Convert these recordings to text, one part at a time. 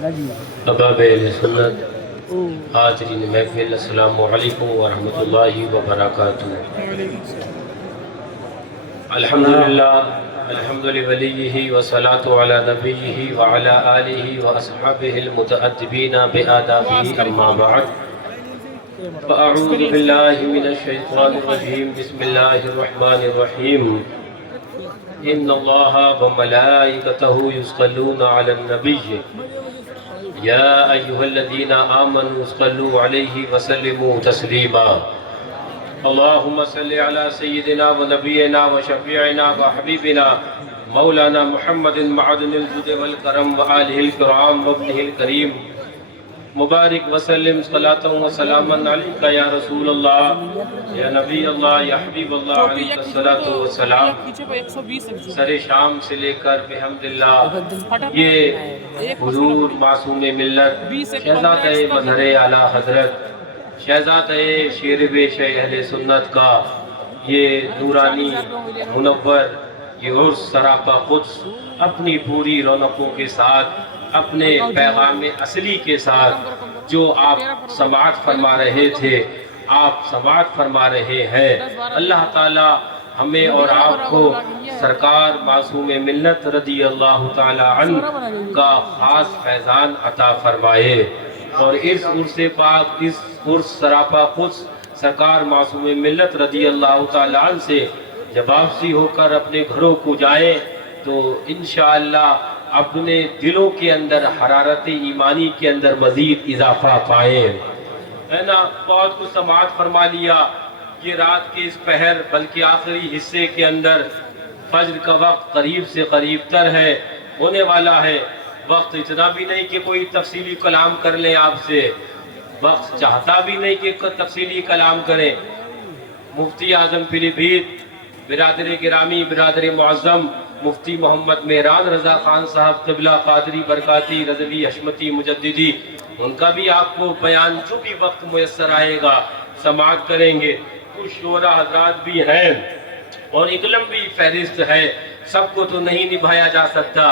احباب اہل سنت، حاضرین محفل، السلام علیکم ورحمۃ اللہ وبرکاتہ۔ الحمدللہ، الحمد لولیہ والصلاة علی نبیہ وعلی آلہ واصحابہ المتأدبین بآدابہ، اما بعد فاعوذ باللہ من الشیطان الرجیم، بسم اللہ الرحمن الرحیم۔ ان اللہ وملائکتہ یصلون علی النبی یا ایہا الذین آمنوا صلوا علیہ وسلموا تسلیما۔ اللہم صلی علی سیدنا و نبینا و شفیعنا و حبیبنا مولانا محمد معدن الجود والکرم و آلہ الکرام و ابنہ الکریم، مبارک وسلم صلاۃ و سلاما علیکہ یا رسول اللہ، یا نبی اللہ، یا حبیب اللہ، علیہ الصلاۃ والسلام۔ سر شام سے لے کر بحمداللہ یہ حضور معصوم ملت، شہزادہ مظہر اعلیٰ حضرت، شہزادہ شیر بیش اہل سنت کا یہ نورانی منور یہ عرس سراپا قدس اپنی پوری رونقوں کے ساتھ، اپنے پیغام اصلی کے ساتھ جو آپ سماعت فرما رہے تھے، آپ سماعت فرما رہے ہیں، اللہ تعالی ہمیں اور آپ کو سرکار معصوم ملت رضی اللہ تعالی عنہ کا خاص فیضان عطا فرمائے، اور اس عرس پاک، اس عرس سراپا قدس سرکار معصوم ملت رضی اللہ تعالی عنہ سے جب واپسی ہو کر اپنے گھروں کو جائیں تو انشاءاللہ اپنے دلوں کے اندر حرارت ایمانی کے اندر مزید اضافہ پائیں، ہے نا۔ بہت کچھ سماعت فرما لیا، یہ رات کے اس پہر بلکہ آخری حصے کے اندر فجر کا وقت قریب سے قریب تر ہے، ہونے والا ہے۔ وقت اتنا بھی نہیں کہ کوئی تفصیلی کلام کر لیں آپ سے، وقت چاہتا بھی نہیں کہ تفصیلی کلام کریں۔ مفتی اعظم پیلی بھیت، برادر گرامی، برادر معظم مفتی محمد مہران رضا خان صاحب قبلہ قادری برکاتی رضوی حشمتی مجددی، ان کا بھی آپ کو بیان جو بھی وقت میسر آئے گا سماعت کریں گے۔ کچھ شعراء حضرات بھی ہیں اور ایک لمبی فہرست ہے، سب کو تو نہیں نبھایا جا سکتا،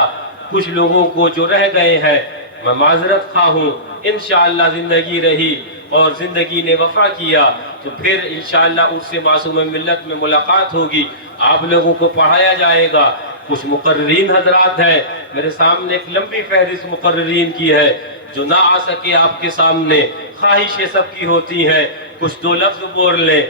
کچھ لوگوں کو جو رہ گئے ہیں میں معذرت خواہ ہوں۔ انشاءاللہ زندگی رہی اور زندگی نے وفا کیا تو پھر انشاءاللہ اس سے معصوم ملت میں ملاقات ہوگی، آپ لوگوں کو پڑھایا جائے گا۔ کچھ مقررین حضرات ہیں، میرے سامنے ایک لمبی فہرست مقررین کی ہے، جو نہ آ سکے آپ کے سامنے، خواہشیں سب کی ہوتی ہیں، کچھ دو لفظ بول لیں،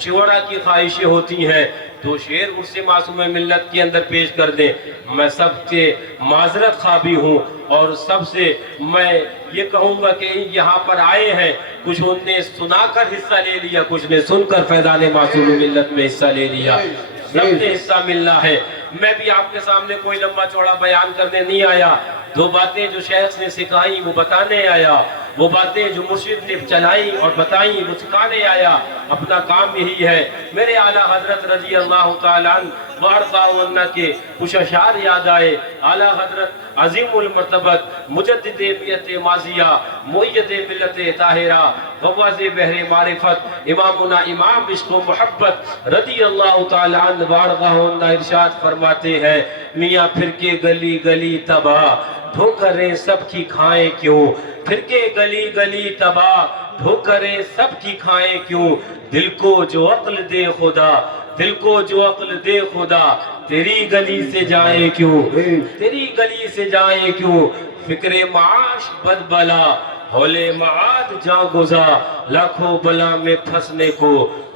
شعرا کی خواہشیں ہوتی ہیں، تو شعر اس سے معصوم ملت کے اندر پیش کر دیں۔ میں سب سے معذرت خواہ بھی ہوں اور سب سے میں یہ کہوں گا کہ یہاں پر آئے ہیں، کچھ انہوں نے سنا کر حصہ لے لیا، کچھ نے سن کر فیضان معصوم ملت میں حصہ لے لیا، سب نے حصہ ملنا ہے۔ میں بھی آپ کے سامنے کوئی لمبا چوڑا بیان کرنے نہیں آیا، دو باتیں جو شیخ نے سکھائیں وہ بتانے آیا، وہ باتیں جو مرشد نے چلائیں اور بتائیں وہ سکھانے آیا، اپنا کام یہی ہے۔ میرے اعلیٰ حضرت رضی اللہ تعالیٰ عنہ وارضاہ کے کچھ اشعار یاد آئے۔ اعلیٰ حضرت عظیم المرتبت مجدد بیت ماضیہ، معید ملت طاہرہ، غواز بحر معرفت، امامنا امام عشق و محبت رضی اللہ تعالیٰ عنہ وارضاہ ارشاد فرماتے ہیں، میاں پھر کے گلی گلی تباہ ٹھوکریں سب کی کھائیں کیوں، پھر کے گلی گلی تباہ ٹھوکریں سب کی کھائیں کیوں، دل کو جو عقل دے خدا، دل کو جو عقل دے خدا، تیری گلی سے جائیں کیوں، تیری گلی سے جائیں کیوں، فکر معاش بد بلا حول معاد جاں گزا، لاکھوں بلا میں پھنسنے کو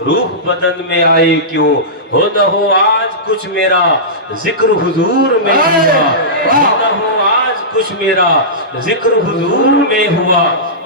روح بدن میں آئے کیوں، ہو نہ ہو آج کچھ میرا ذکر حضور میں ہوا، ہو نہ ہو آج کچھ میرا ذکر حضور میں ہوا،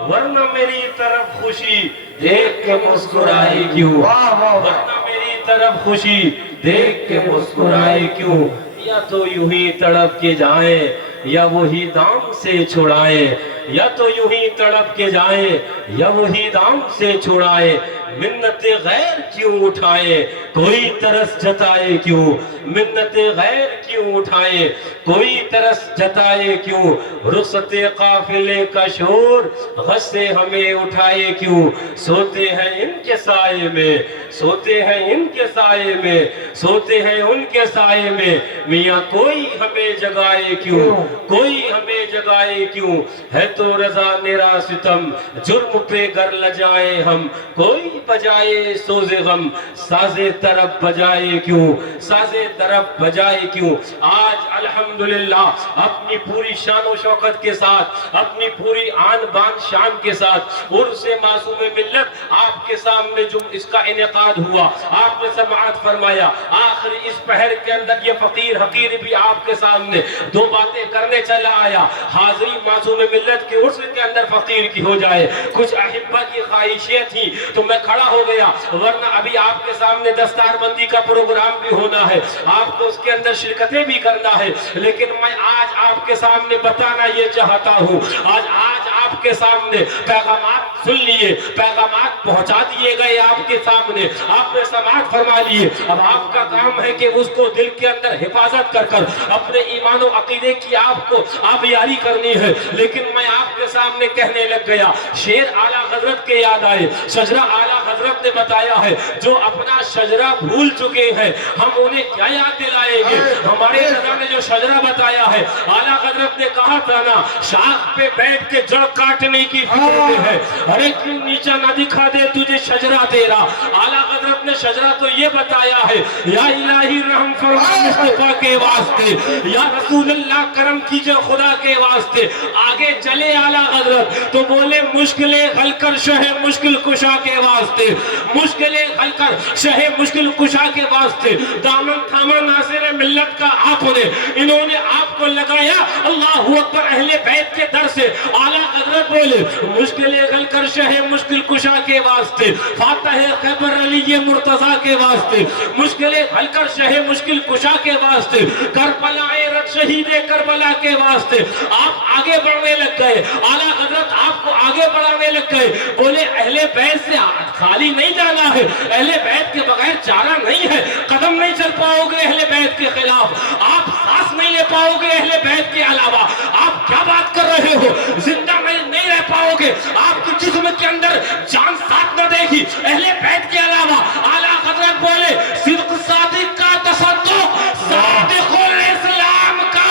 ورنہ میری طرف خوشی دیکھ کے مسکرائے کیوں، ورنہ میری طرف خوشی دیکھ کے مسکرائے کیوں، یا تو یوں ہی تڑپ کے جائیں یا وہی دام سے چھڑائیں، یا تو یوں ہی تڑپ کے جائیں یا وہی دام سے چھڑائے منت غیر کیوں اٹھائے کوئی ترس جتائے کیوں منت غیر کیوں اٹھائے کوئی ترس جتائے کیوں رخصت قافلے کا شور غصے ہمیں اٹھائے کیوں سوتے ہیں ان کے سائے میں سوتے ہیں ان کے سائے میں سوتے ہیں ان کے سائے میں میاں کوئی ہمیں جگائے کیوں کوئی ہمیں جگائے کیوں ہے تو رضا میرا ستم جرم پہ گر لجائے ہم کوئی بجائے سوز غم ساز طرب بجائے کیوں ساز طرب بجائے کیوں آج الحمدللہ اپنی پوری شان و شوکت کے ساتھ اپنی پوری آن بان شان کے ساتھ عرس معصوم ملت آپ کے سامنے جو اس کا انعقاد ہوا آپ نے سماعت فرمایا آخری اس پہر کے اندر یہ فقیر حقیر بھی آپ کے سامنے دو باتیں کرنے چلا آیا حاضری معصوم ملت کے عرس کے اندر فقیر کی ہو جائے کچھ احبہ کی خواہشیں تھیں تو میں کھڑا ہو گیا ورنہ ابھی آپ کے سامنے دستار بندی کا پروگرام بھی ہونا ہے آپ کو اس کے اندر شرکتیں بھی کرنا ہے لیکن میں آج آپ کے سامنے بتانا یہ چاہتا ہوں آج آپ کے سامنے پیغامات سن لیے پیغامات پہنچا دیے گئے آپ کے سامنے آپ نے سماعت فرما لیے اب آپ کا کام ہے کہ اس کو دل کے اندر حفاظت کر کر اپنے ایمان و عقیدے کی آپ کو آبیاری کرنی ہے لیکن میں آپ کے سامنے کہنے لگ گیا شیر اعلیٰ حضرت کے یاد آئے شجرہ اعلیٰ حضرت نے بتایا ہے جو اپنا شجرہ بھول چکے ہیں ہم انہیں کیا یاد دلائیں گے ہمارے رضا نے جو شجرہ بتایا ہے اعلیٰ حضرت نے کہا تھا نا شاخ پہ بیٹھ کے جڑ کاٹنے کی فکر میں ہے ارے کیوں نیچا نہ دکھا دے تجھے شجرہ تیرا اعلیٰ حضرت نے شجرہ تو یہ بتایا ہے یا الہی رحم فرما مصطفیٰ کے واسطے یا رسول اللہ کرم کیجئے خدا کے واسطے آگے چلے اعلیٰ حضرت تو بولے مشکلیں حل کر شہ مشکل کشا کے واسطے مشکلیں حل کر شہ مشکل کشا کے واسطے دامن تھاما ناصر ملت کا آپ نے انہوں نے آپ کو لگایا اللہ اکبر اہل بیت کے در سے اعلیٰ حضرت بولے مشکلیں حل کر شہ مشکل کشا کے واسطے فاتح خیبر علی مرتضیٰ کے واسطے مشکلیں حل کر شہ مشکل کشا کے واسطے کربلا رت شہید کربلا کے واسطے آپ آگے بڑھنے لگ گئے اعلیٰ حضرت آپ کو آگے بڑھانے لگ گئے بولے اہل بیت سے خالی نہیں جانا ہے اہل بیت کے بغیر چارہ نہیں ہے قدم نہیں چل پاؤ گے اہل بیت کے خلاف آپ سانس نہیں لے پاؤ گے اہل بیت کے علاوہ آپ کیا بات کر رہے ہو زندہ نہیں رہ پاؤ گے آپ کے جسم کے اندر جان ساتھ نہ دے گی اہل بیت کے علاوہ اعلیٰ حضرت بولے صدق صادق کا تصدق صادق الاسلام کا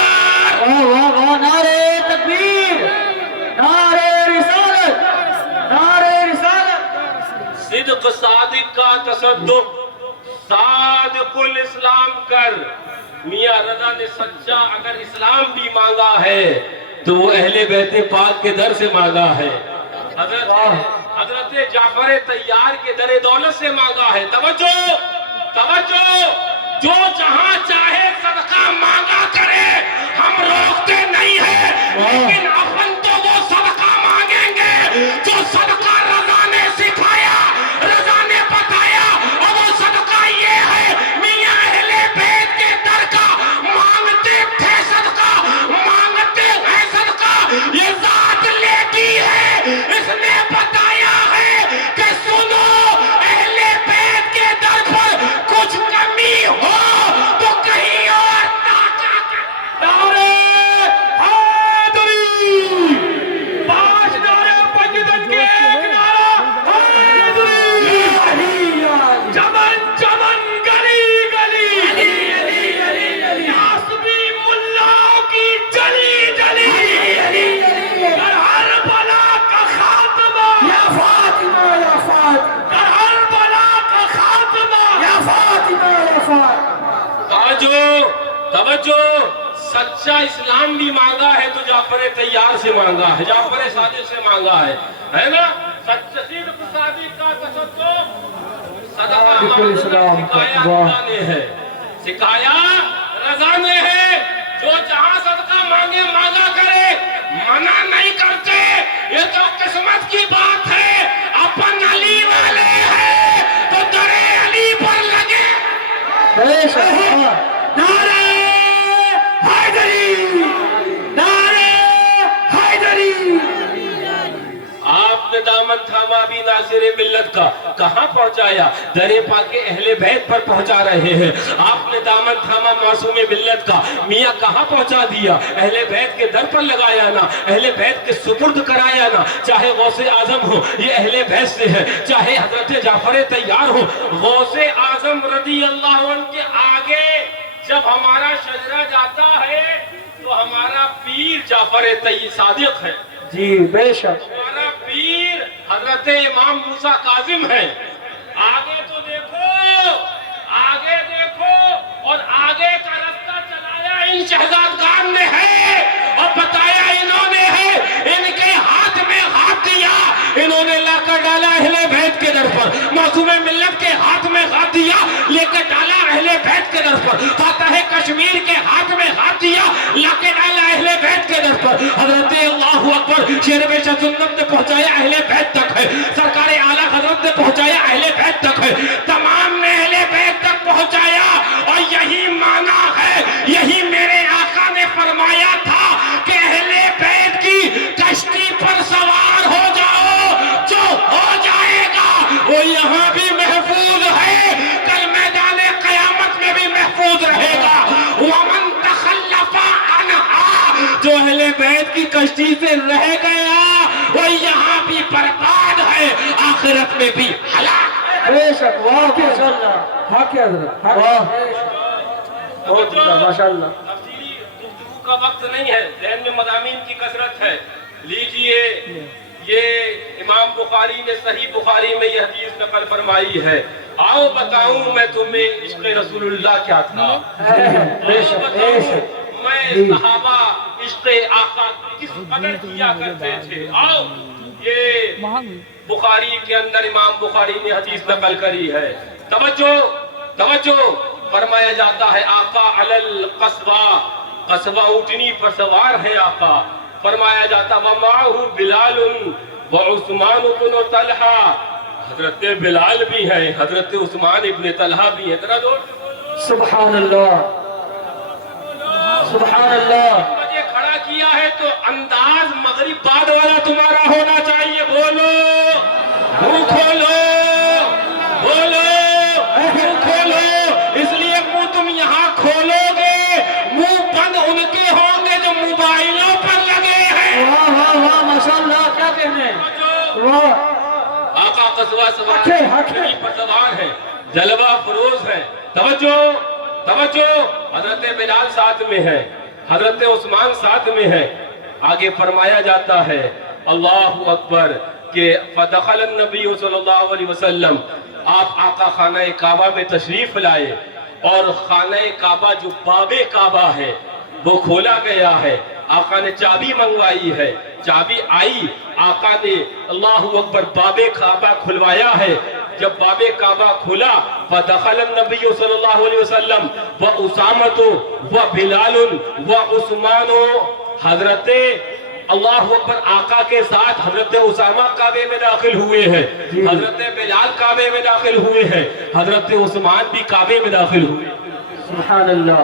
نعرہ تکبیر نعرہ رسالت نعرہ رسالت صدق صادق کا تصدق صادق الاسلام کر میاں رضا نے سچا اگر اسلام بھی مانگا ہے تو وہ اہل بیت پاک کے در سے مانگا ہے حضرت جعفر طیار کے در دولت سے مانگا ہے توجہ توجہ جو جہاں چاہے صدقہ مانگا کرے ہم روکتے نہیں ہیں لیکن اپن تو وہ صدقہ مانگیں گے جو صدقہ رضا نے سکھایا رضا نے بتایا اور وہ صدقہ یہ ہے میاں اہل بیت کے در کا مانگتے تھے صدقہ مانگتے ہیں صدقہ یہ ذات لیتی ہے اس نے بتایا ہے کہ سنو اہل بیت کے در پر کچھ کمی ہو تو کہیں اور نعرہ حیدری پانچ نعرے پنجدن کے ایک نعرہ حیدری چمن چمن گلی گلی یاسمی ملاؤں کی جلی جلی ہر بلا کا خاتمہ یا فاطمہ یا فاطمہ ہر بلا کا خاتمہ یا فاطمہ یا فاطمہ توجہ سچا اسلام بھی مانگا ہے تو جعفر طیار سے مانگا ہے جعفر صادق سے مانگا ہے نا سچا صدق صادق کا تصدق صدقہ سکھایا رضا نے ہے سکھایا رضا نے ہے جو جہاں صدقہ مانگے مانگا کرے منع نہیں کرتے یہ تو قسمت کی بات ہے اپن علی والے ہیں تو در علی پر لگے نعرہ حیدری نعرہ حیدری آپ نے دامن تھاما بھی ناصر ملت کا، کہاں پہنچایا؟ در پاک اہل بیت پر پہنچا رہے ہیں۔ آپ نے دامن تھاما معصوم ملت کا، میاں کہاں پہنچا دیا؟ اہل بیت کے در پر لگایا نا، اہل بیت کے سپرد کرایا نا۔ چاہے غوث اعظم ہو، یہ اہل بیت سے ہے، چاہے حضرت جعفر طیار ہو، غوث اعظم رضی اللہ عنہ کے آگے جب ہمارا شجرہ جاتا ہے تو ہمارا پیر جعفر صادق ہے، جی بے شک، ہمارا پیر حضرت امام موسیٰ کاظم ہے۔ آگے تو دیکھو، آگے دیکھو، اور آگے کا رستہ چلایا ان شہزادگان نے ہے، اور بتایا انہوں نے ہے، ان کے ہاتھ میں ہاتھ دیا، انہوں نے لا کر ڈالا اہل بیت کے در پر، معصوم ملت کے ہاتھ میں ہاتھ دیا، لے کر ڈالا اہل بیت کے در پر، فاتح کشمیر کے ہاتھ میں ہاتھ دیا، لا کے ڈالا اہل بیت کے در پر۔ حضرت اللہ اکبر شیر بے شجنت نے پہنچایا اہل بیت تک ہے، سرکار اعلیٰ حضرت نے پہنچایا اہل بیت تک ہے، تمام نے اہل بیت تک پہنچایا، اور یہی معنی ہے، یہی میرے آقا نے فرمایا تھا کہ اہل بیت کی کشتی پر سوار ہو جاؤ، جو ہو جائے گا وہ یہاں بھی محفوظ ہے، کل میدان قیامت میں بھی محفوظ رہے گا۔ وَمَن تَخَلَّفَ عَنْهَا، جو اہل بیت کی کشتی سے رہ گیا وہ یہاں بھی برباد ہے، آخرت میں بھی ہلاک ہے۔ بے شک، واہ ماشاءاللہ، حق ہے حضرت، واہ ماشاءاللہ۔ تفصیلی گفتگو کا وقت نہیں ہے، ذہن میں مضامین کی کثرت ہے، لیجئے یہ امام بخاری نے صحیح بخاری میں یہ حدیث نقل فرمائی ہے، آؤ بتاؤں میں تمہیں عشق رسول اللہ کیا تھا، بے شک، بے شک، میں صحابہ عشق آقا کس قدر کیا کرتے تھے۔ آؤ، یہ بخاری کے اندر امام بخاری نے حدیث نقل کری ہے، توجہ توجہ، فرمایا جاتا ہے آقا علی القصوہ، قصوہ اونٹنی پر سوار ہے آقا، فرمایا جاتا وَمَعَهُ بِلَالٌ وَعُثْمَانُ بْنُ طلحہ، حضرت بلال بھی ہیں، حضرت عثمان ابن طلحہ بھی ہیں، ذرا زور سے بولو سبحان اللہ، سبحان اللہ۔ مجھے کھڑا کیا ہے تو انداز مغرب بعد والا تمہارا ہونا چاہیے، بولو منہ کھولو، بولو منہ کھولو، اس لیے منہ تم یہاں کھولو گے، منہ بند ان کے ہوں گے جو موبائلوں پر لگے ہیں۔ واہ واہ واہ ماشاءاللہ، کیا کہنے، واہ، آقا قصوہ سوار پر سوار ہیں، جلوہ فروز ہیں، توجہ توجہ، حضرت بلال ساتھ میں ہے، حضرت عثمان ساتھ میں ہے، آگے فرمایا جاتا ہے اللہ اکبر کہ فدخل النبی صلی اللہ علیہ وسلم، آپ آقا خانہ کعبہ میں تشریف لائے، اور خانہ کعبہ جو باب کعبہ ہے وہ کھولا گیا ہے، آقا نے چابی منگوائی ہے، چابی آئی، آقا نے اللہ اکبر باب کعبہ کھلوایا ہے، جب باب کعبہ کھلا فدخل النبی صلی اللہ علیہ وسلم واسامۃ وبلال وعثمان، حضرت اللہ اکبر آقا کے ساتھ حضرت اسامہ کعبے میں داخل ہوئے ہیں، حضرت بلال کعبے میں داخل ہوئے ہیں، حضرت عثمان بھی کعبے میں داخل ہوئے۔ سبحان اللہ،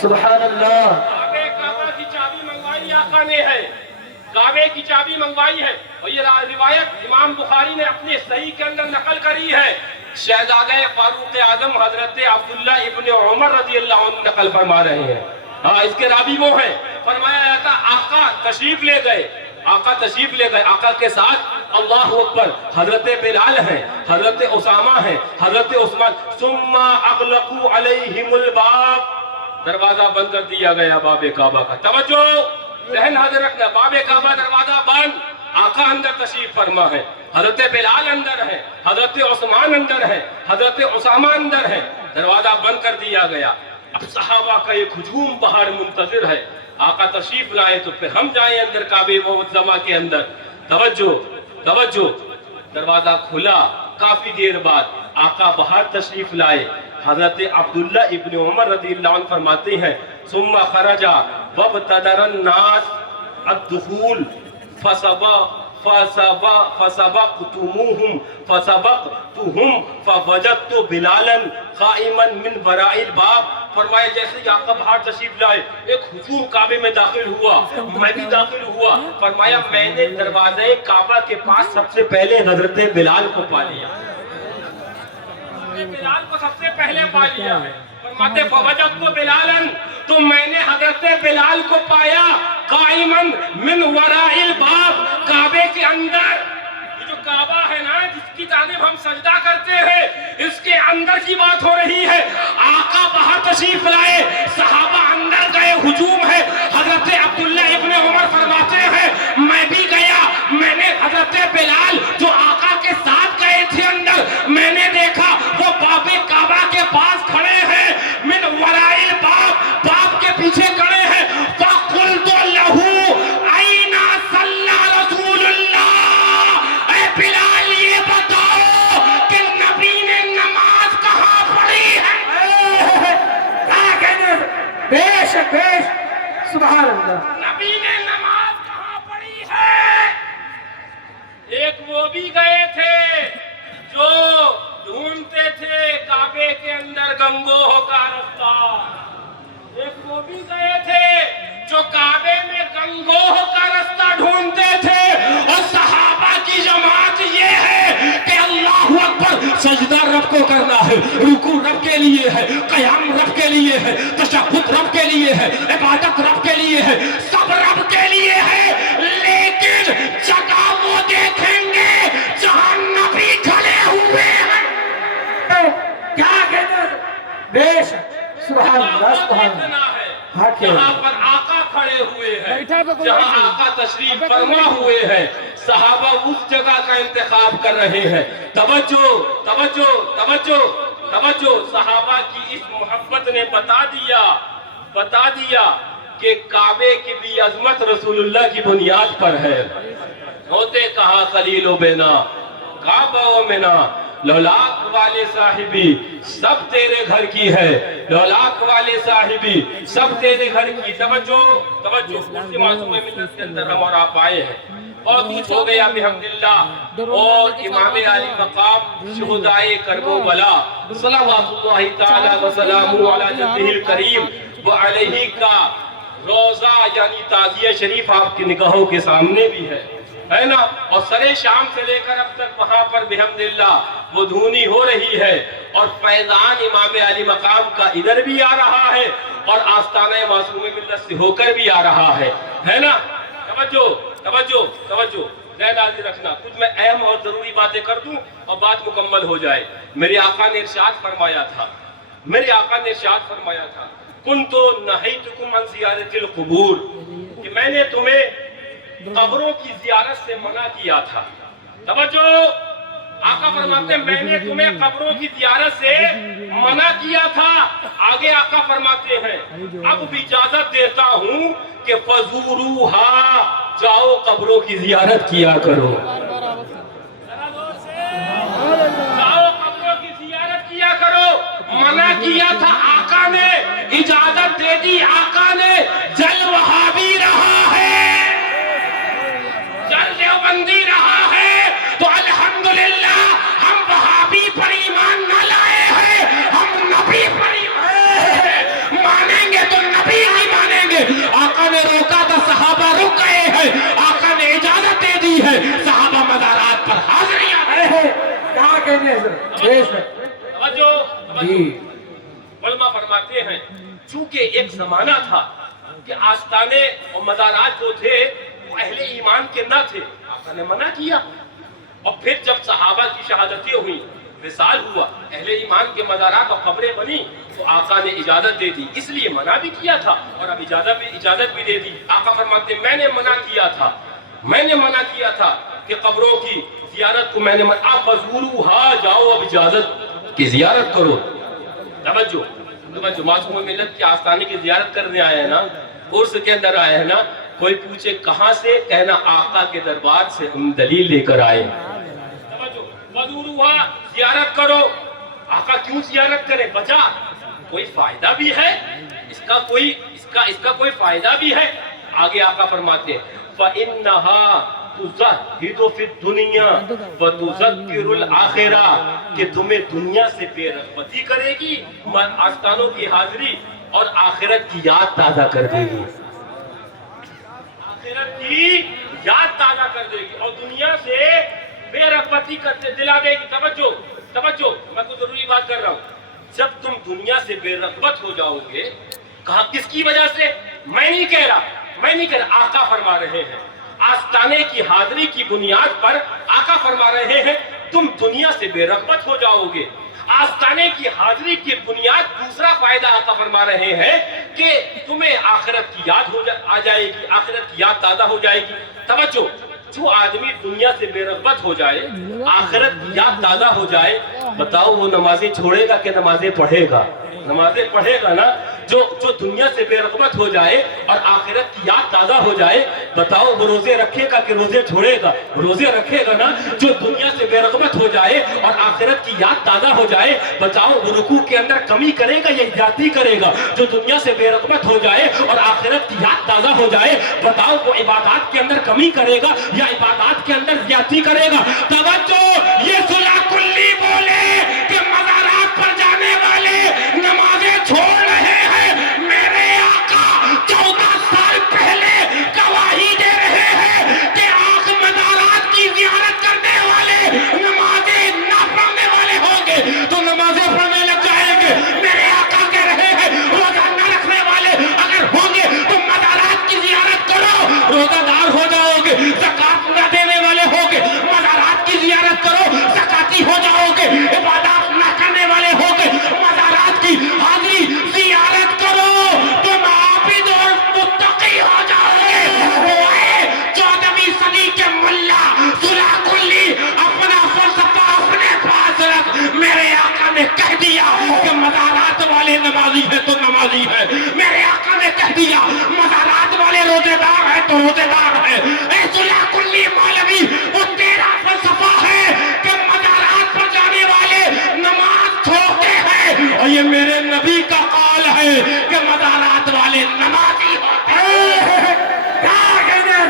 سبحان اللہ۔ کعبے کعبہ کی چابی منگوائی آقا نے ہے، کعبے کی چابی منگوائی ہے، اور یہ روایت امام بخاری نے اپنے صحیح کے اندر نقل کری ہے، شہزادہ فاروق اعظم حضرت عبداللہ ابن عمر رضی اللہ عنہ نقل فرما رہے ہیں، ہاں اس کے راوی وہ ہیں، فرمایا جاتا آقا تشریف لے گئے، آقا تشریف لے گئے، آقا کے ساتھ اللہ اکبر حضرت بلال ہیں، حضرت اسامہ ہیں، حضرت عثمان، ثم اغلقوا علیہم الباب، دروازہ بند کر دیا گیا باب کعبہ کا، توجہ ذہن حاضر رکھنا، باب کعبہ دروازہ بند، آقا اندر تشریف فرما ہے، حضرت بلال اندر ہے، حضرت عثمان اندر ہے، حضرت اسامہ اندر ہے، دروازہ بند کر دیا گیا، اب صحابہ کا ایک ہجوم باہر منتظر ہے، آقا تشریف لائے تو پھر ہم جائیں اندر کعبہ معظمہ کے اندر، توجہ توجہ، دروازہ کھلا، کافی دیر بعد آقا باہر تشریف لائے، حضرت عبداللہ ابن عمر رضی اللہ عنہ فرماتے ہیں ثم خرج وابتدر الناس الدخول فسبقتهم فوجدت بلالا قائما من وراء الباب فرمایا جیسے ہی آقا باہر تشریف لائے ایک ہجوم کعبے میں داخل ہوا، میں بھی داخل ہوا، فرمایا میں نے دروازے کعبہ کے پاس سب سے پہلے حضرت بلال کو پا لیا، بلال کو سب سے پہلے پا لیا ہے۔ فرماتے فوجدت بلالا، تو میں نے حضرت بلال کو پایا قائما من وراء الباب، کعبے کے اندر، یہ جو کعبہ ہے نا جس کی جانب ہم سجدہ کرتے ہیں اس کے اندر کی بات ہو رہی ہے۔ آقا باہر تشریف لائے، صحابہ اندر گئے، ہجوم ہے۔ حضرت عبداللہ ابن عمر فرماتے ہیں میں بھی گیا، میں نے حضرت بلال جو آقا کے ساتھ گئے تھے اندر، میں نے دیکھا وہ باب کعبہ کے پاس کھڑے ہیں، من وراء الباب، باب کے پیچھے کھڑے ہیں۔ فَقُلْتُ لَهُ أَيْنَ صَلَّى رَسُولُ اللَّهِ، اے بلال یہ بتاؤ کہ نبی نے نماز کہاں پڑھی ہے؟ کیا کہنے بے شک سبحان اللہ، نبی نے نماز کہاں پڑھی ہے؟ ایک وہ بھی گئے تھے جو ڈھونڈتے تھے کعبے کے اندر گنگوہ کا رستہ، ایک وہ بھی گئے تھے جو کعبے میں گنگوہ کا رستہ ڈھونڈتے تھے، اور صحابہ کی جماعت یہ ہے کہ اللہ اکبر، سجدہ رب کو کرنا ہے، رکوع رب کے لیے ہے، قیام رب کے لیے ہے، تشہد رب کے لیے ہے، عبادت رب کے لیے ہے، سب رب کے لیے ہے، لیکن جگہ وہ دیکھیں گے جہاں نبی کھڑے ہوئے ہیں۔ کیا کہنے بے شک سبحان اللہ، سبحان اللہ، جہاں پر آقا کھڑے ہوئے ہیں، جہاں آقا تشریف فرما ہوئے ہیں، صحابہ اس جگہ کا انتخاب کر رہے ہیں۔ توجہ توجہ توجہ توجہ، صحابہ کی اس محبت نے بتا دیا کہ کعبے کی بھی عظمت رسول اللہ کی بنیاد پر ہے۔ ہوتے کہا خلیل و بینا کعبہ و منا، لولاک والے صاحبی سب تیرے گھر کی ہے، لولاک والے صاحبی سب تیرے گھر کی۔ توجہ توجہ، اس معصوم ملت کے اندر ہم اور آپ آئے ہیں، اور کچھ ہو گیا بحمداللہ، اور امام علی مقام شہدائے کربلا صلوات اللہ تعالی وسلامہ علی جدہ الکریم وعلیہ کا روزہ یعنی تعزیہ شریف آپ کی نگاہوں کے سامنے بھی ہے نا، اور سرے شام سے لے کر اب تک وہاں پر بحمداللہ وہ دھونی ہو رہی ہے، اور فیضان امام علی مقام کا ادھر بھی آ رہا ہے اور آستانہ معصوم ملت سے ہو کر بھی آ رہا ہے نا۔ توجہ توجہ توجہ، ذہن حاضر رکھنا، کچھ میں اہم اور ضروری باتیں کر دوں اور بات مکمل ہو جائے۔ میرے آقا نے ارشاد فرمایا تھا کنتو نہیتکم عن زیارت القبور، کہ میں نے تمہیں قبروں کی زیارت سے منع کیا تھا۔ توجہ، آقا فرماتے ہیں میں نے تمہیں قبروں کی زیارت سے منع کیا تھا۔ آگے آقا فرماتے ہیں اب اجازت دیتا ہوں کہ فزوروہا، جاؤ قبروں کی زیارت کیا کرو، جاؤ قبروں کی زیارت کیا کرو۔ منع کیا تھا آقا نے، اجازت دے دی آقا نے۔ جل وہابی رہا ہے، جل دیوبندی رہا ہے، تو الحمدللہ ہم وہابی پر ایمان نہ لائے ہیں، ہم نبی پر ایمان مانیں گے تو نبی ہی مانیں گے۔ آقا نے روکا تھا، صحابہ رک گئے ہیں، آقا نے اجازت دے دی ہے، صحابہ مزارات پر حاضریاں ہیں۔ کیا کہنے بے شک جی، علماء فرماتے ہیں چونکہ ایک زمانہ تھا کہ آستانے اور مزارات جو تھے وہ اہل ایمان کے نہ تھے، آقا نے منع کیا، اور پھر جب صحابہ کی شہادتیں ہوئیں، وصال ہوا، اہل ایمان کے مزارات اور قبریں بنی، تو آقا نے اجازت دے دی، اس لیے منع بھی کیا تھا اور اب اجازت بھی دے دی۔ آقا فرماتے ہیں میں نے منع کیا تھا کہ قبروں کی زیارت کو میں نے منع، فزوروہا، جاؤ اب اجازت کی زیارت کرو۔ توجہ، معصوم ملت کی آستانے کی زیارت کرنے آئے ہیں نا، عرس کے اندر آئے ہیں نا، کوئی پوچھے کہاں سے، کہنا آقا کے دربار سے ہم دلیل لے کر آئے۔ فزوروہا، زیارت کرو۔ آقا کیوں زیارت کرے؟ بچا کوئی فائدہ بھی ہے، اس کا کوئی فائدہ بھی ہے۔ آگے آقا فرماتے ہیں فَإِنَّهَا تزہد فی الدنیا وتذکر الآخرہ، کہ تمہیں دنیا سے بے رغبتی کرے گی، آستانوں کی حاضری، اور آخرت کی یاد تازہ کر دے گی، آخرت کی یاد تازہ کر دے گی، اور دنیا سے بے رغبتی کرتے دلا دے گی۔ توجہ توجہ، میں کوئی ضروری بات کر رہا ہوں۔ جب تم دنیا سے بے رغبت ہو جاؤ گے، کہا کس کی وجہ سے؟ میں نہیں کہہ رہا، آقا فرما رہے ہیں، آستانے کی حاضری کی بنیاد پر آقا فرما رہے ہیں تم دنیا سے بے رغبت ہو جاؤ گے۔ آستانے کی حاضری کی بنیاد دوسرا فائدہ آقا فرما رہے ہیں کہ تمہیں آخرت کی یاد آ جائے گی، آخرت کی یاد تازہ ہو جائے گی۔ توجہ، جو آدمی دنیا سے بے رغبت ہو جائے، آخرت کی یاد تازہ ہو جائے، بتاؤ وہ نمازیں چھوڑے گا کہ نمازیں پڑھے گا؟ نمازیں پڑھے گا نا۔ جو دنیا سے بے رغبت ہو جائے اور آخرت کی یاد تازہ ہو جائے، بتاؤ وہ روزے رکھے گا کہ روزے چھوڑے گا؟ روزے رکھے گا نا۔ جو دنیا سے بے رغبت ہو جائے اور آخرت کی یاد تازہ ہو جائے، بتاؤ وہ رکوع کے اندر کمی کرے گا یا زیادتی کرے گا؟ جو دنیا سے بے رغبت ہو جائے اور آخرت کی یاد تازہ ہو جائے، بتاؤ وہ عبادات کے اندر کمی کرے گا یا عبادات کے اندر زیادتی کرے گا؟ توجہ، یہ صلح کلی بولے کہ مزارات پر جانے والے نمازیں چھوڑ رہے ہیں، میرے آقا 14 سال پہلے گواہی دے رہے ہیں کہ آنکھ مزارات کی زیارت کرنے والے نمازیں نہ پڑھنے والے ہوں گے تو نمازیں پڑھنے لگ جائیں گے۔ میرے آقا کہہ رہے ہیں روزہ نہ رکھنے والے اگر ہوں گے تو مزارات کی زیارت کرو، روزہ دار ہو جاؤ گے۔ زکات نہ دینے والے ہوں گے، مزارات کی زیارت کرو، زکاتی ہو جاؤ گے۔ عبادات نہ کرنے والے ہوں گے، مزارات کی حاضری زیارت کرو، تم عابد اور متقی ہو جاؤ گے۔ 14ویں صدی کے ملا صلح کلی اپنا فلسفہ اپنے پاس رکھ، میرے آقا نے کہہ دیا کہ مزارات والے نمازی ہے تو نمازی ہے، میرے آقا نے کہہ دیا مزارات والے روزے دار ہے تو روزے دار ہے۔ اے صلح کلی مولوی، وہ تیرا فلسفہ ہے کہ مزارات پر جانے والے نماز چھوڑتے ہیں، اور یہ میرے نبی کا قول ہے کہ مزارات والے نمازی ہوتے ہیں۔ کیا کہتے ہیں؟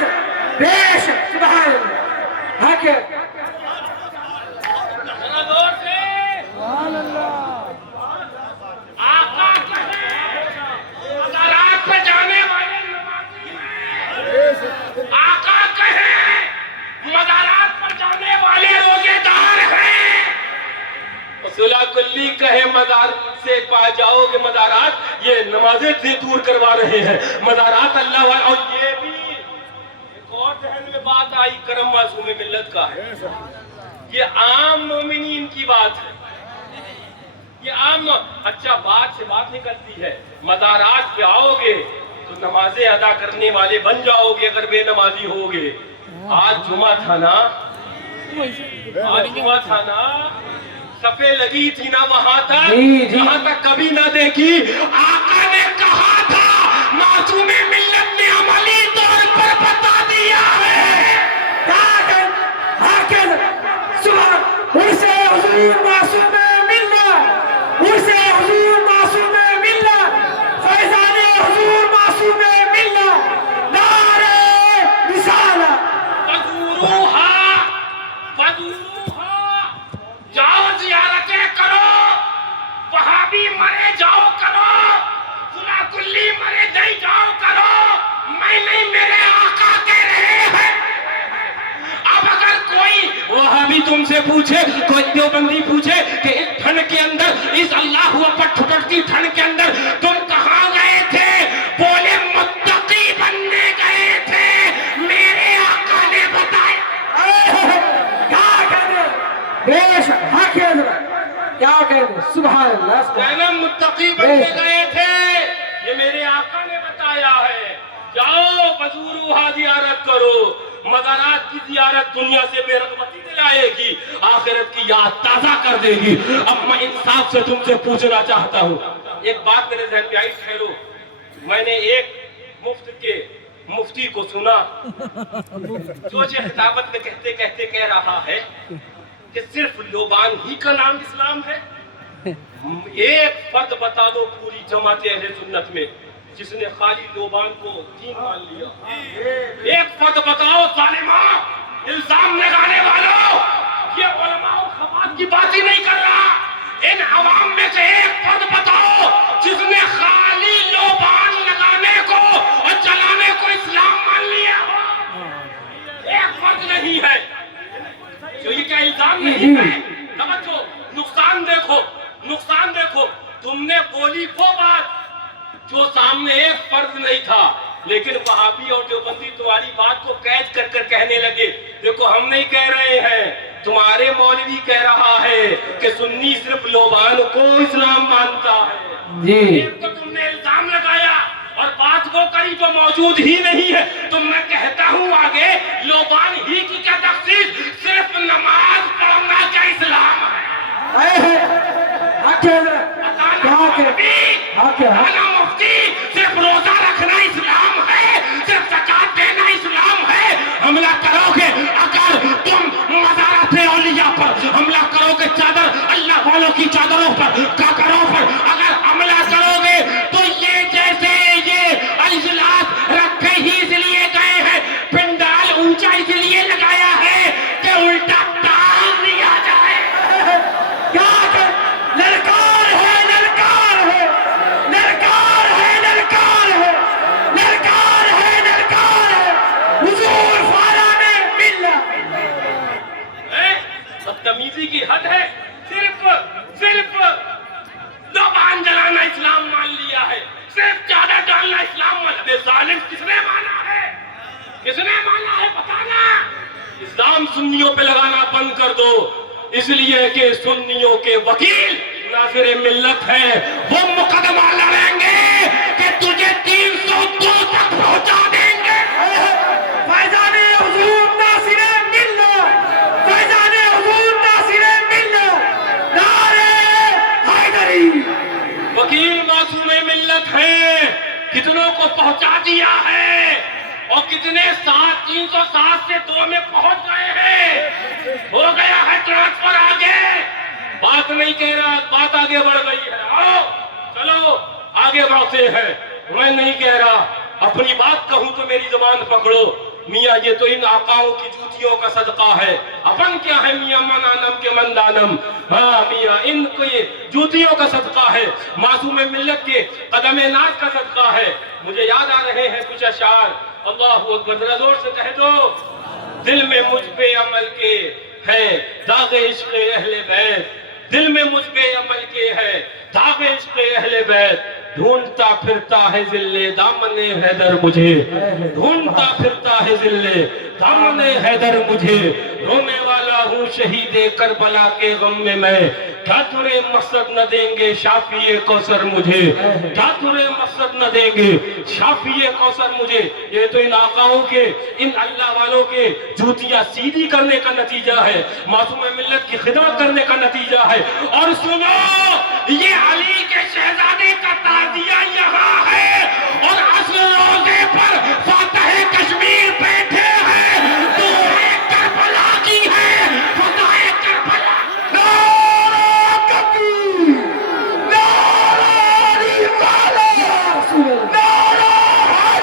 بے شک، سبحان اللہ، حق ہے۔ سبحان اللہ۔ آقا کہے مزارات پر جانے والے نمازی ہیں، آقا کہے مزارات پر جانے والے روزے دار ہیں، صلح کلی کہے مزار سے پا جاؤ گے، مزارات یہ نمازیں سے دور کروا رہے ہیں، مزارات اللہ والے۔ اور یہ بھی ایک اور ذہن میں بات آئی، کرم معصوم ملت کا ہے، یہ عام مومنین کی بات ہے، یہ عام اچھا بات سے بات نکلتی ہے، مزارات پہ آؤ گے تو نمازیں ادا کرنے والے بن جاؤ گے اگر بے نمازی ہوگے۔ آج جمعہ تھا نا، آج جمعہ تھا نا، صفے لگی تھی نا وہاں تک، جہاں تک کبھی نہ دیکھی۔ آقا نے کہا تھا، معصوم ملت نے عملی طور پر بتا دیا ہے۔ اسے حضور معصوم ملت، اسے حضور معصوم ملت، فیضان حضور معصوم ملت، نعرہ رسالت۔ فزوروہا، فزوروہا، جاؤ زیارتیں کرو، وہاں بھی مرے جاؤ کرو، صلح کلی مرے نہیں جاؤ کرو، میں نہیں، میرے آقا کہہ رہے ہیں۔ اب اگر کوئی وہاں بھی تم سے پوچھے، کوئی دیوبندی پوچھے کہ اس ٹھنڈ کے اندر، اس اللہ اکبر ٹھٹکتی ٹھنڈ کے اندر تم کہاں گئے تھے؟ بولے متقی بننے گئے تھے، میرے آقا نے بتایا۔ کیا کہتے ہیں؟ بے شک، حق ہے حضرت۔ کیا کہتے ہیں؟ سبحان اللہ، سبحان کہنا متقی بننے گئے تھے، یہ میرے آقا نے بتایا ہے۔ جاؤ فزوروہا، زیارت کرو، مزارات کی زیارت دنیا سے بے رغبتی دلائے گی، آخرت کی یاد تازہ کر دے گی۔ اب میں انصاف سے تم سے پوچھنا چاہتا ہوں، ایک بات میرے ذہن میں آئی، ٹھہرو، میں نے ایک مفتی کو سنا جو خطابت میں کہتے کہتے کہہ رہا ہے کہ صرف لوبان ہی کا نام اسلام ہے۔ ایک فرد بتا دو پوری جماعت اہل سنت میں جس نے خالی لوبان کو دین مان لیا. ایک فرد بتاؤ ظالمہ الزام لگانے والوں, یہ علماء و خواص کی بات ہی نہیں کر رہا, ان عوام میں سے ایک فرد بتاؤ جس نے خالی لوبان لگانے کو اور چلانے کو اسلام مان لیا ہو. ایک فرد نہیں ہے. جو یہ کیا الزام نہیں ہے. توجہ, نقصان دیکھو, نقصان دیکھو. تم نے بولی وہ بات جو سامنے ایک فرد نہیں تھا, لیکن وہابی اور دیوبندی تمہاری بات کو قید کر کر کہنے لگے. دیکھو ہم نہیں کہہ رہے ہیں, تمہارے مولوی کہہ رہا ہے کہ سنی صرف لوبان کو اسلام مانتا ہے. جی تو تم نے الزام لگایا اور بات وہ کری جو موجود ہی نہیں ہے. تو میں کہتا ہوں آگے, لوبان ہی کی کیا تخصیص, صرف نماز پڑھنا کیا اسلام ہے؟ مفتی صرف روزہ رکھنا اسلام ہے, صرف زکات دینا اسلام ہے. حملہ کرو گے اگر تم مزارات اولیاء پر, حملہ کرو گے چادر اللہ والوں کی چادروں پر, کاکروں پر اگر حملہ کرو گے تو یہ جیسے یہ اجلاس رکھے ہی اس لیے گئے ہیں, پنڈال اونچا اس لیے لگایا ہے کہ الٹا ٹال دیا جائے. للکار ہے, للکار ہے, للکار ہے, للکار ہے, للکار ہے, للکار ہے. حضور فاران ملت. بدتمیزی کی حد ہے. صرف لوبان جلانا اسلام مان لیا ہے, صرف چادر ڈالنا اسلام مان لیا. ظالم کس نے مانا ہے, کس نے مانا ہے بتانا. اسلام سنیوں پہ لگانا بند کر دو, اس لیے کہ سنیوں کے وکیل ناصر ملت ہیں. وہ مقدمہ لڑیں گے کہ تجھے 302 تک پہنچا دیں گے. فیضان حضور ناصر ملت, فیضان حضور ناصر ملت, نعرہ حیدری. وکیل معصوم ملت ہیں, کتنوں کو پہنچا دیا ہے اور کتنے 307 سے 2 میں پہنچ گئے ہیں. ہو گیا ہے ٹرانسفر. آگے بات نہیں کہہ رہا, بات آگے بڑھ گئی ہے. آؤ چلو آگے بڑھتے ہیں. میں نہیں کہہ رہا, اپنی بات کہوں تو میری زبان پکڑو. میاں یہ تو ان آقاؤں کی جوتیوں کا صدقہ ہے. اپن کیا ہے میاں منانم کے مندانم. ہاں میاں ان کی جوتیوں کا صدقہ ہے, معصوم ملت کے قدم ناز کا صدقہ ہے. مجھے یاد آ رہے ہیں کچھ اشعار. اللہ اکبر, ذرا زور سے کہہ دو. دل میں مجھ پہ عمل کے ہے داغ عشق اہل بیت, دل میں مجھ پہ عمل کے ہے داغ عشق اہل بیت. ڈھونڈتا پھرتا ہے ذل دامن حیدر مجھے, ڈھونڈتا پھرتا ہے ذل دامن حیدر مجھے. رونے والا ہوں شہید کربلا کے غم میں کیا ترے مقصد نہ دیں گے شافی کوثر مجھے, کیا ترے مقصد نہ دیں گے شافی کوثر مجھے. یہ تو ان آقاؤں کے, ان اللہ والوں کے جوتیاں سیدھی کرنے کا نتیجہ ہے, معصوم ملت کی خدمت کرنے کا نتیجہ ہے. اور سنو, یہ علی کے شہزادے کا تعزیہ یہاں ہے اور اصل روزے پر فاتح کشمیر بیٹھے ہیں. تو کربلا کی ہے فتح کربلا. نعرہ تکبیر, نعرہ رسالت, نعرہ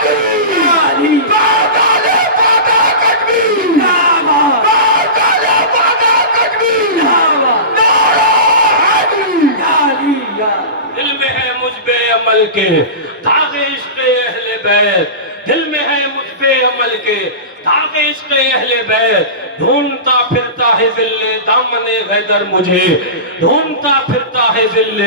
حیدری, فاتح فتح کشمیر, فاتح فتح کشمیر, نعرہ حیدری. دل میں ہے مجھ پہ عمل کے داغ عشق اہل بیت, دل میں ہے مجھ پہ عمل کے داغ عشق اہل بیت. ڈھونڈتا پھرتا ہے ذل دامن حیدر مجھے, ڈھونڈتا پھرتا ہے ذل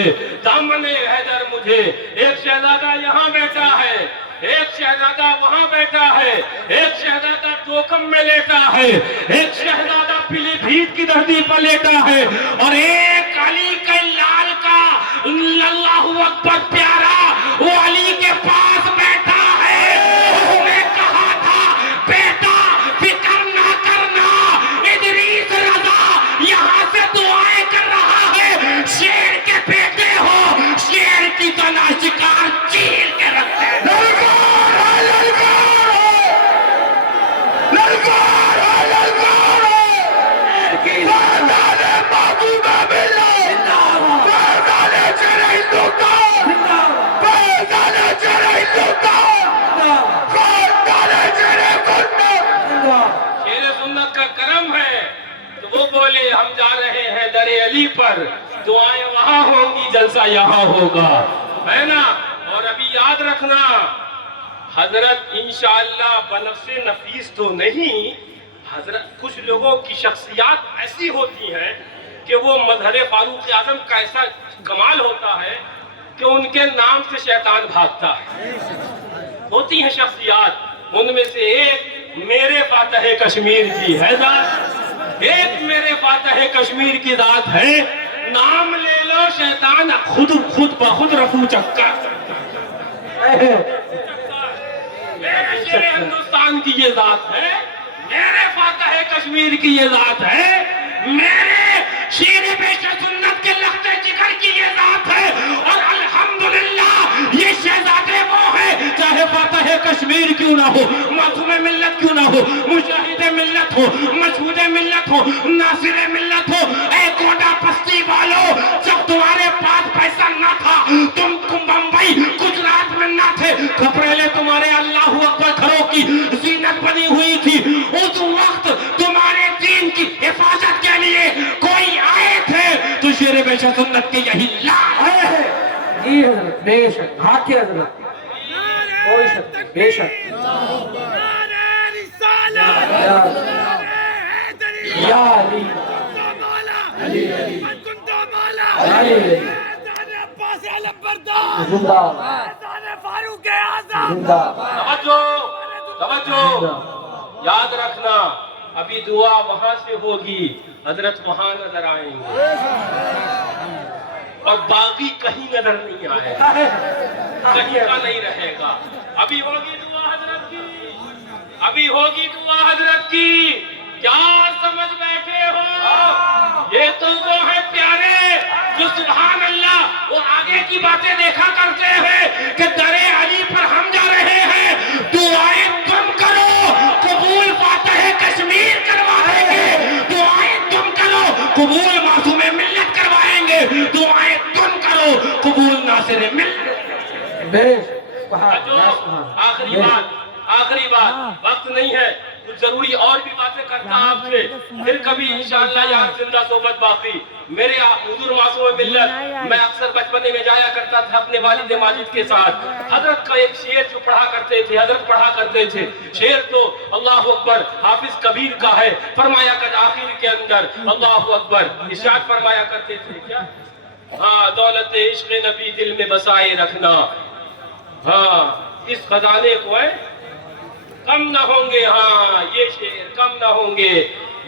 دامن حیدر مجھے. ایک شہزادہ یہاں بیٹھا ہے, ایک شہزادہ وہاں بیٹھا ہے, ایک شہزادہ دوکم میں لیٹا ہے, ایک شہزادہ پیلی بھیت کی دھرتی پر لیٹا ہے, اور ایک علی کے لال کا اللہ اکبر پیارا وہ علی کے پاس بیٹھا ہے. اس نے کہا تھا بیٹا فکر نہ کرنا, ادریس رضا یہاں سے دعائیں کر رہا ہے. شیر کے بیٹے ہو, شیر کی طرح شکار چیر کے رکھتے ہیں. للکار ہے, للکار ہے, للکار ہے, للکار ہے. فاتح محبوب بولے ہم جا رہے ہیں در علی پر، دعائیں وہاں ہوں گی جلسہ یہاں ہوگا، ہے نا؟ اور ابھی یاد رکھنا حضرت انشاءاللہ بنفس نفیس تو نہیں، حضرت کچھ لوگوں کی شخصیات ایسی ہوتی ہیں کہ وہ مظہر فاروق اعظم کا ایسا کمال ہوتا ہے کہ ان کے نام سے شیطان بھاگتا ہے۔ ہوتی ہیں شخصیات، ان میں سے ایک میرے فاتح کشمیر کی ہے ذات، ایک میرے فاتح کشمیر کی ذات ہے، نام لے لو شیطان خود بخود رفو چکا۔ میرے شیر ہندوستان کی یہ ذات ہے، میرے فاتح کشمیر کی یہ ذات ہے، میرے شیر پیش سنت کے لخت جگر کی یہ ذات ہے، اور الحمدللہ یہ شہزادے وہ ہے، چاہے فاتح کشمیر کیوں نہ ہو، معصوم ملت کیوں نہ ہو، مجاہد ملت ہو، مشہود ملت ہو، ناصر ملت ہو، اے کوٹا پستی والو، جب تمہارے پاس پیسہ نہ تھا، تم بمبئی گجرات میں نہ تھے، کپڑے تمہارے اللہ اکبر گھروں کی زینت بنی ہوئی تھی، اس وقت تمہارے دین کی حفاظت کے لیے کوئی آئے تھے، تو شیر پیش سنت کی یہی لا ہے۔ جی حضرت، بے شک، حق ہے حضرت، کوئی شک نہیں، بے شک۔ یا علی علی علی علی زندہ زندہ توجہ یاد رکھنا، ابھی دعا وہاں سے ہوگی، حضرت وہاں نظر آئیں گے، اور باقی کہیں نظر نہیں آئے گا، کہیں کا نہیں رہے گا۔ ابھی ہوگی دعا حضرت کی، ابھی ہوگی دعا حضرت کی، کیا سمجھ بیٹھے ہو؟ یہ تو وہ ہے پیارے جو سبحان اللہ اور آگے کی باتیں دیکھا کرتے ہیں کہ در علی پر ہم جا رہے ہیں، دعائیں تم کرو قبول فاتح کشمیر کروائیں گے، دعائیں تم کرو قبول معصوم ملت کروائیں گے، دعائیں تم کرو قبول ناصر ملت۔ بے شک، آخری بات، وقت نہیں ہے، کچھ ضروری اور بھی باتیں کرتا آپ سے، پھر کبھی انشاءاللہ یہاں زندہ صحبت باقی۔ میرے حضور معصوم ملت، میں اکثر بچپنے میں جایا کرتا تھا اپنے والد ماجد کے ساتھ، حضرت کا ایک شعر جو پڑھا کرتے تھے، حضرت پڑھا کرتے تھے، شعر تو اللہ اکبر حافظ کبیر کا ہے، فرمایا کہ آخر کے اندر اللہ اکبر ارشاد فرمایا کرتے تھے کیا؟ ہاں، دولت عشق نبی دل میں بسائے رکھنا، ہاں اس خزانے کو ہے کم نہ ہوں گے، ہاں یہ شعر کم نہ ہوں گے،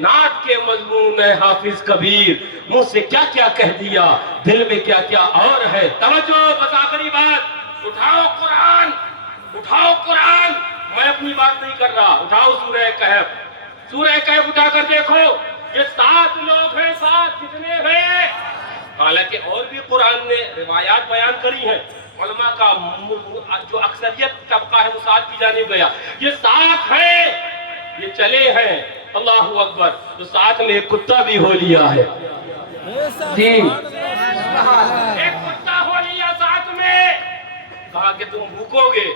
نعت کے مضمون ہے حافظ کبیر، منہ سے کیا کیا کہہ دیا، دل میں کیا کیا اور ہے۔ توجہ، بس آخری بات، اٹھاؤ قرآن، اٹھاؤ قرآن، میں اپنی بات نہیں کر رہا، اٹھاؤ سورہ کہف، سورہ کہف اٹھا کر دیکھو، یہ 7 لوگ ہیں، 7 کتنے ہیں؟ حالانکہ اور بھی قرآن نے روایات بیان کری ہیں، علماء کا جو اکثریت طبقہ ہے وہ 7 کی جانب گیا، یہ 7 ہیں، یہ چلے ہیں، اللہ اکبر، تو 7 میں ایک کتا بھی ہو لیا ہے، جی ایک کتا ہو لیا 7 میں، کہا کہ تم بھوکو گے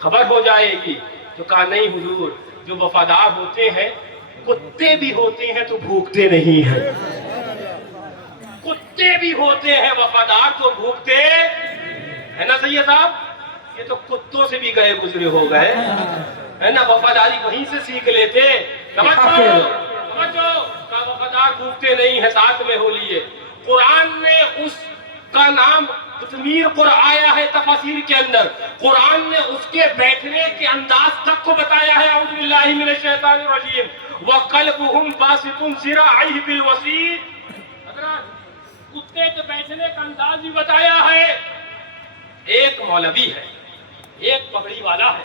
خبر ہو جائے گی، تو کہا نہیں حضور، جو وفادار ہوتے ہیں کتے بھی ہوتے ہیں تو بھوکتے نہیں ہیں، کتے بھی ہوتے ہیں وفادار تو بھوکتے ہے نا سید صاحب؟ یہ تو کتوں سے بھی گئے گزرے ہو گئے، ہے نا؟ وفاداری وہیں سے سیکھ لیتے، سمجھو کا وفادار بھوکتے نہیں ہے، 7 میں ہو لیے۔ قرآن نے اس کا نام قطمیر قرآن آیا ہے تفاسیر کے اندر، قرآن نے اس کے بیٹھنے کے انداز تک کو بتایا ہے، اعوذ باللہ من الشیطان الرجیم، وَقَلْبُهُمْ بَاسِطٌ ذِرَاعَيْهِ بِالْوَسِيدِ، حضرات کتے کے بیٹھنے کا انداز بھی بتایا ہے۔ ایک مولوی ہے، ایک پگڑی والا ہے،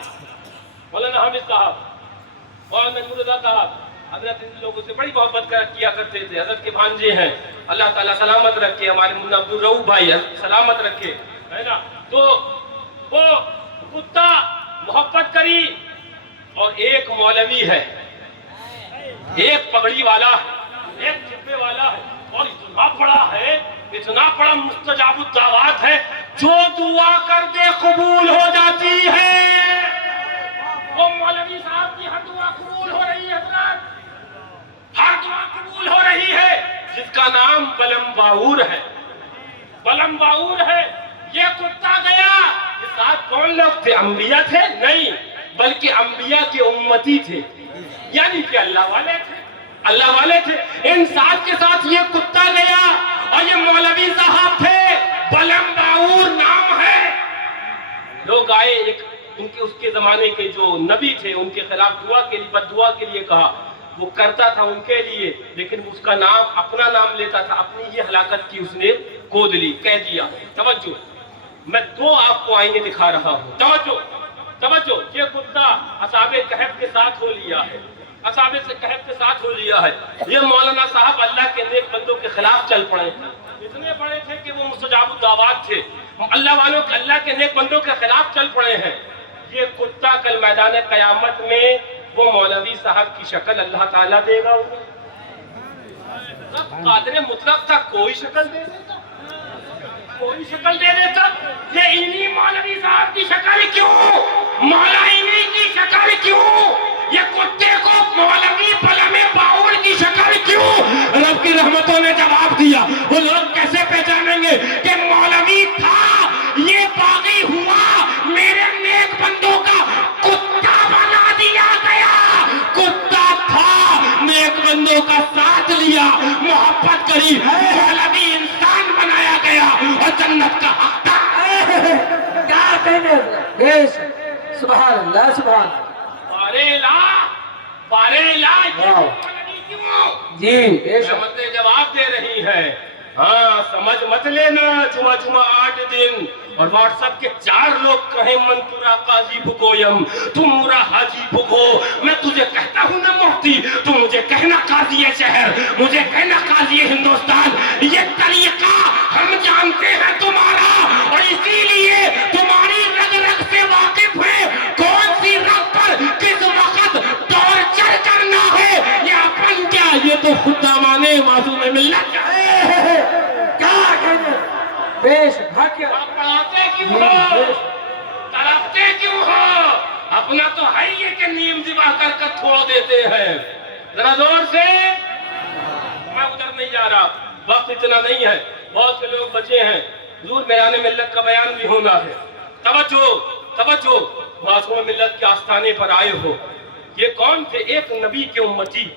مولانا حامد صاحب، مولانا مرزا صاحب، حضرت ان لوگوں سے بڑی محبت کیا کرتے تھے، حضرت کے بھانجے ہیں، اللہ تعالیٰ سلامت رکھے، ہمارے منا عبدالرؤوف بھائی سلامت رکھے، ہے نا؟ تو وہ کتا محبت کری، اور ایک مولوی ہے، ایک پگڑی والا ہے، ایک جبے والا ہے، اور اتنا بڑا ہے، اتنا بڑا مستجاب الدعوات ہے، جو دعا کر دے قبول ہو جاتی ہے۔ وہ مولوی صاحب کی ہر دعا قبول ہو رہی ہے حضرات، ہر دعا قبول ہو رہی ہے۔ کا نام بلم باور ہے، بلم باور ہے۔ یہ کتا گیا، یہ ساتھ کون لوگ تھے؟ انبیاء تھے؟ نہیں، بلکہ انبیاء کے امتی تھے، یعنی کہ اللہ والے تھے، اللہ والے تھے۔ ان ساتھ کے ساتھ یہ کتا گیا اور یہ مولوی صاحب تھے، بلم باور نام ہے۔ لوگ آئے، ایک ان کے اس کے زمانے کے جو نبی تھے ان کے خلاف دعا کے لیے، بد دعا کے لیے کہا۔ وہ کرتا تھا ان کے لیے، لیکن اس کا نام اپنا نام لیتا تھا، اپنی یہ ہلاکت کی اس نے کھود لی، کہہ دیا۔ توجہ، میں دو آپ کو آئینے دکھا رہا ہوں، توجہ توجہ۔ یہ کتا اصحاب کہف کے ساتھ ہو لیا ہے، اصحاب کہف کے ساتھ ہو لیا ہے۔ یہ مولانا صاحب اللہ کے نیک بندوں کے خلاف چل پڑے ہیں، اتنے بڑے تھے کہ وہ مستجاب الدعوات تھے، اللہ والوں کے، اللہ کے نیک بندوں کے خلاف چل پڑے ہیں۔ یہ کتا کل میدان قیامت میں وہ مولوی صاحب کی شکل اللہ تعالیٰ دے گا انہیں۔ قادر مطلق تھا، کوئی شکل دے دیتا، کوئی شکل دے دیتا۔ یہ انہی مولوی صاحب کی شکل کیوں؟ مولا انہی کی شکل کیوں؟ یہ کتے کو مولوی بلم باور کی شکل کیوں؟ رب کی رحمتوں نے جواب دیا۔ وہ لوگ کیسے پہچانیں گے کہ مولوی تھا، یہ باغی ہوا، میرے نیک بندوں کا کتا بنا دیا گیا، کتا تھا، نیک بندوں کا ساتھ لیا، محبت کری، مولوی انسان بنایا گیا اور جنت کا حقدار۔ کیا کہنے؟ بے شک، سبحان اللہ، سبحان اللہ۔ بارے لا یہ مولوی کیوں؟ جی بے شک، رحمتیں جواب دے رہی ہے۔ ہاں سمجھ مت لینا جمعہ جمعہ 8 دن اور واٹس ایپ کے 4 لوگ کہیں من تورا قاضی بھگویم، تم مرا حاجی بھگو۔ میں تجھے کہتا ہوں نا مفتی، تو مجھے کہنا قاضی شہر، مجھے کہنا قاضی ہندوستان۔ یہ طریقہ ہم جانتے ہیں تمہارا، اور اسی لیے تمہاری رگ رگ سے واقف ہے، کون سی رگ پر کس وقت ٹارچر کرنا ہے۔ یہ اپن کیا، یہ تو خود دامانے معصوم ملت ہے۔ کیا کہنے؟ بے شک، حقیقت۔ آپ پڑھاتے کیوں ہو؟ تڑپتے کیوں ہو؟ اپنا تو ہے یہ کہ نیم ذبح کر کر چھوڑ دیتے ہیں۔ ذرا زور سے، میں ادھر نہیں جا رہا، وقت اتنا نہیں ہے، بہت سے لوگ بچے ہیں، حضور میران ملت کا بیان بھی ہونا ہے۔ توجہ توجہ، معصوم ملت کے آستانے پر آئے ہو۔ یہ کون تھے؟ ایک نبی کے امتی،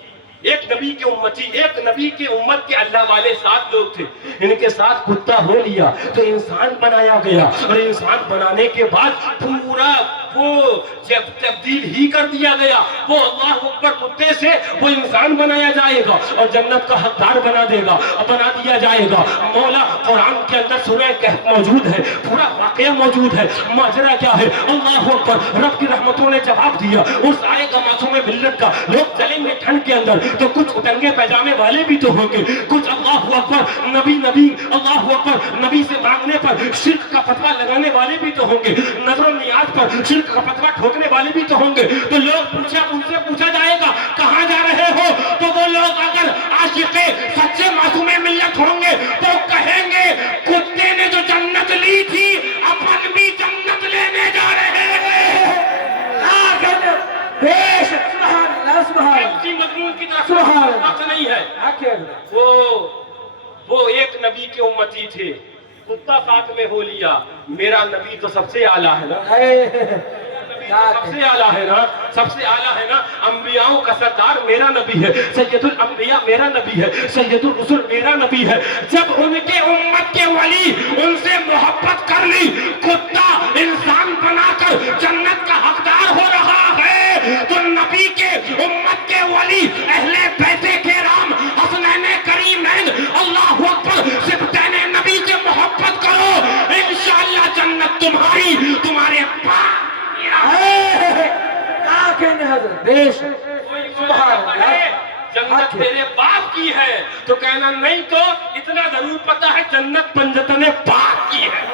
ایک نبی کے امتی، ایک نبی کے امت کے اللہ والے 7 لوگ تھے۔ ان کے ساتھ کتا ہو لیا تو انسان بنایا گیا، اور انسان بنانے کے بعد پورا وہ تبدیل ہی کر دیا گیا۔ وہ اللہ اکبر، کتے سے وہ انسان بنایا جائے گا اور جنت کا حقدار بنا دے گا، بنا دیا جائے گا۔ مولا قرآن کے اندر سورہ کہف موجود ہے، پورا واقعہ موجود ہے۔ ماجرا کیا ہے؟ اللہ اکبر، رب کی رحمتوں نے جواب دیا۔ اس آئے گا معصوم ملت کا، لوگ چلیں گے ٹھنڈ کے اندر تو کچھ ٹنگے پیجامے والے بھی تو ہوں گے، کچھ اللہ اکبر نبی اللہ اکبر نبی سے مانگنے پر شرک کا فتویٰ لگانے والے بھی تو ہوں گے، نظر و نیاز پر شرک کا فتویٰ ٹھوکنے والے بھی تو ہوں گے۔ تو لوگ ان سے پوچھا جائے گا کہاں جا رہے ہو؟ تو وہ لوگ اگر عاشق سچے معصوم ملت ہوں گے تو کہیں گے کتے نے جو جنت لی تھی اپن بھی جنت لینے جا رہے ہیں۔ کیا کہنے؟ بے شک، سبحان اللہ، سبحان اللہ۔ اسی مضمون کی طرف سبحان اللہ۔ وقت نہیں ہے۔ حقیقت۔ وہ ایک نبی کے امتی تھے، کتا ساتھ میں ہو لیا۔ میرا نبی تو سب سے اعلیٰ ہے نا، سب سے اعلیٰ ہے نا، سب سے اعلیٰ ہے نا۔ انبیاءوں کا سردار میرا نبی ہے، سید الانبیاء میرا نبی ہے، سید الرسل میرا نبی ہے۔ جب ان کے امت کے ولی ان سے محبت کر لی، کتا انسان بنا کر جنت کا حقدار ہو رہا ہے، تو نبی کے امت کے ولی اہل بیت کرام حسنین کریمین اللہ اکبر سبتین نبی سے محبت کرو، انشاءاللہ جنت تمہاری، تمہارے پاس۔ کیا کہنے حضرت؟ بے شک، سبحان اللہ۔ جنت تیرے باپ کی ہے تو کہنا نہیں، تو اتنا ضرور پتا ہے جنت پنجتن پاک کی ہے،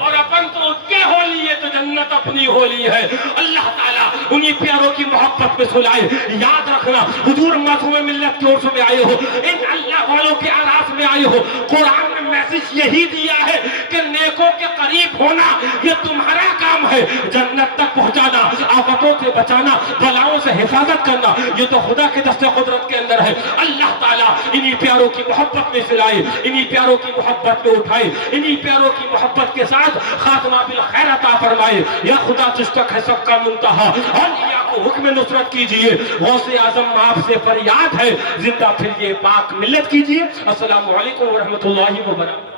اور اپن تو اس کے ہو لیے تو جنت اپنی ہو لی ہے۔ اللہ تعالیٰ انہی پیاروں کی محبت میں سلائے۔ یاد رکھنا، حضور معصوم ملت کی عرص میں آئے ہو، ان اللہ والوں کے آراس میں آئے ہو، قرآن نے میسج یہی دیا ہے کہ نیکوں کے قریب ہونا یہ تمہارا کام ہے، جنت تک پہنچانا، آفتوں سے بچانا، بلاؤں سے حفاظت حفاظت کرنا یہ تو خدا کے دست قدرت کے اندر ہے. اللہ تعالیٰ انہی پیاروں کی محبت میں سلائے, انہی پیاروں کی محبت میں اٹھائے, انہی پیاروں کی محبت کے ساتھ خاتمہ بالخیر عطا فرمائے. یا خدا تجھ تک ہے سب کا منتہا, اولیاء کو حکم نصرت کیجئے. غوث اعظم آپ سے فریاد ہے, زندہ پھر یہ پاک ملت کیجئے. السلام علیکم ورحمۃ اللہ وبرکاتہ.